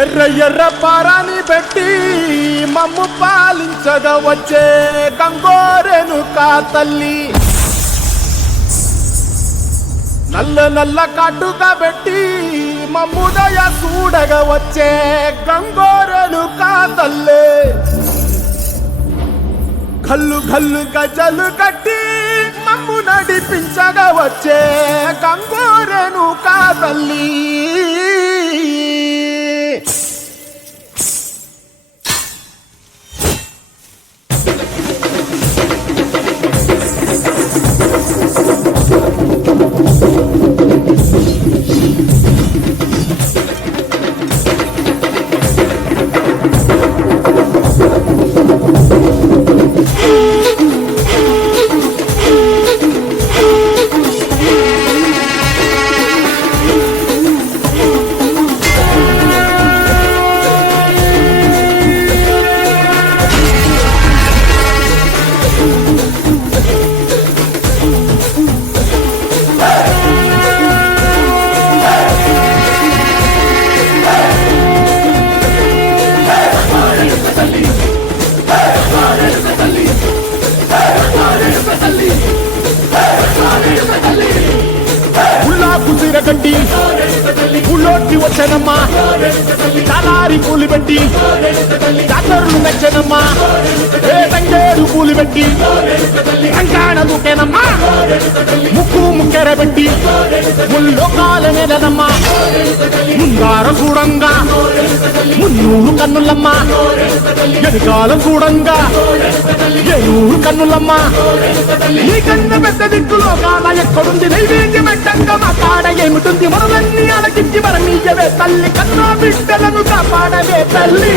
ఎర్ర ఎర్ర పారాని పెట్టి మమ్ము పాలించగా వచ్చే గంగోరెనుకా తల్లి, నల్ల నల్ల కాటుగా పెట్టి మమ్ముదయ చూడగా వచ్చే గంగోరెనుకా తల్లి, గల్లు గల్లు గజలు కట్టి మమ్ము నడిపించగా వచ్చే గంగోరెనుకా తల్లి. గడ్డి పుల్లోటి వచ్చనమ్మా, చాలారి పూలు పెట్టి జాతరలు నచ్చనమ్మా, ఏ తంగేరు పూలు పెట్టి కంకాణ దూకేనమ్మా, ముక్కు ముక్కెర పెట్టి ముల్లోకాల నెలనమ్మా, ముందార చూడంగా మున్నూరు కన్నులమ్మా, ఎనకాల చూడంగా ఏనూరు కన్నులమ్మా, ఈ కన్న పెద్ద దిక్కులో కాల ఎక్కడుంది నైవేద్యం పెట్టంగా మా కాడ ఏమిటుంది, మనలన్నీ అలకించి మరణీయవే తల్లి, కన్నా బిడ్డలను కాపాడవే తల్లి.